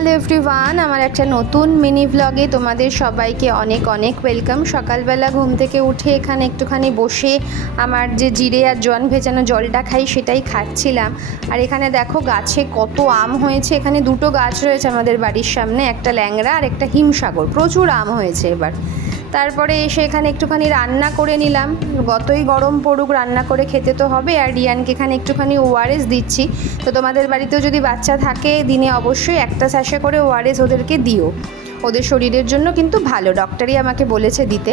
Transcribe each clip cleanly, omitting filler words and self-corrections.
Hello everyone, আমার একটা নতুন মিনি ভ্লগে তোমাদের সবাইকে অনেক অনেক ওয়েলকাম। সকালবেলা ঘুম থেকে উঠে এখানে একটুখানি বসে আমার যে জিরে আর জোয়ান ভেজানো জলটা খাই সেটাই খাচ্ছিলাম। আর এখানে দেখো গাছে কত আম হয়েছে। এখানে দুটো গাছ রয়েছে আমাদের বাড়ির সামনে, একটা ল্যাংড়া আর একটা হিমসাগর। প্রচুর আম হয়েছে এবার। তারপরে এসে এখানে একটুখানি রান্না করে নিলাম, যতই গরম পড়ুক রান্না করে খেতে তো হবে। আর রিয়ানকে এখানে একটুখানি ওআরএস দিচ্ছি। তো তোমাদের বাড়িতেও যদি বাচ্চা থাকে দিনে অবশ্যই একটা স্যাশে করে ওআরএস ওদেরকে দিও, ওদের শরীরের জন্য কিন্তু ভালো, ডক্টরই আমাকে বলেছে দিতে।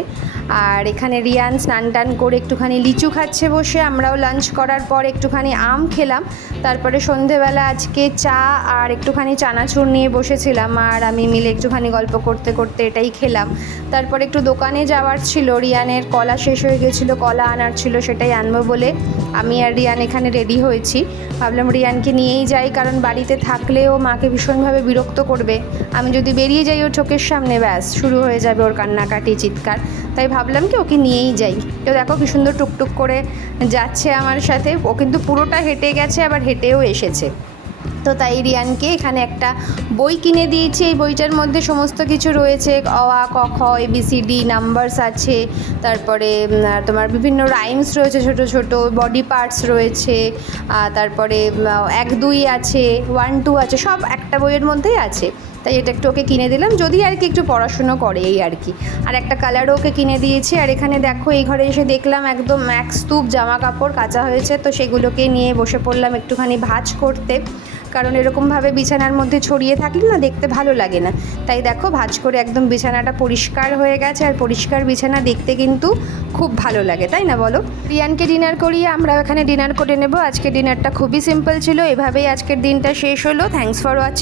আর এখানে রিয়ান স্নান টান করে একটুখানি লিচু খাচ্ছে বসে, আমরাও লাঞ্চ করার পর একটুখানি আম খেলাম। তারপরে সন্ধেবেলা আজকে চা আর একটুখানি চানাচুর নিয়ে বসেছিলাম, আর আমি মিলে একটুখানি গল্প করতে করতে এটাই খেলাম। তারপর একটু দোকানে যাওয়ার ছিল, রিয়ানের কলা শেষ হয়ে গেছিলো, কলা আনার ছিল, সেটাই আনবো বলে আমি আর রিয়ান এখানে রেডি হয়েছি। ভাবলাম রিয়ানকে নিয়েই যাই, কারণ বাড়িতে থাকলেও মাকে ভীষণভাবে বিরক্ত করবে। আমি যদি বেরিয়ে যাই ওর চোখের সামনে, ব্যাস শুরু হয়ে যাবে ওর কান্নাকাটি চিৎকার। তাই ভাবলাম কি ওকে নিয়েই যাই। তো দেখো কি সুন্দর টুকটুক করে যাচ্ছে আমার সাথে, ও কিন্তু পুরোটা হেঁটে গেছে আবার হেঁটেও এসেছে। তো তাই রিয়ানকে এখানে একটা বই কিনে দিয়েছি। এই বইটার মধ্যে সমস্ত কিছু রয়েছে, অ আ ক খ ABCD নাম্বারস আছে, তারপরে তোমার বিভিন্ন রাইমস রয়েছে, ছোট ছোট বডি পার্টস রয়েছে, তারপরে 1 2 আছে, 1 2 আছে, সব একটা বইয়ের মধ্যেই আছে। তাই এটা একটু ওকে কিনে দিলাম, যদি আর কি একটু পড়াশুনো করে এই আর কি। আর একটা কালারও ওকে কিনে দিয়েছি। আর এখানে দেখো এই ঘরে এসে দেখলাম একদম এক স্তূপ জামা কাপড় কাচা হয়েছে, তো সেগুলোকে নিয়ে বসে পড়লাম একটুখানি ভাঁজ করতে, কারণ এরকমভাবে বিছানার মধ্যে ছড়িয়ে থাকলে না দেখতে ভালো লাগে না। তাই দেখো ভাঁজ করে একদম বিছানাটা পরিষ্কার হয়ে গেছে। আর পরিষ্কার বিছানা দেখতে কিন্তু খুব ভালো লাগে, তাই না বলো? রিয়ানকে ডিনার করিয়ে আমরা এখানে ডিনার করে নেব। আজকে ডিনারটা খুবই সিম্পল ছিল, এভাবেই আজকের দিনটা শেষ হলো। Thanks for watching.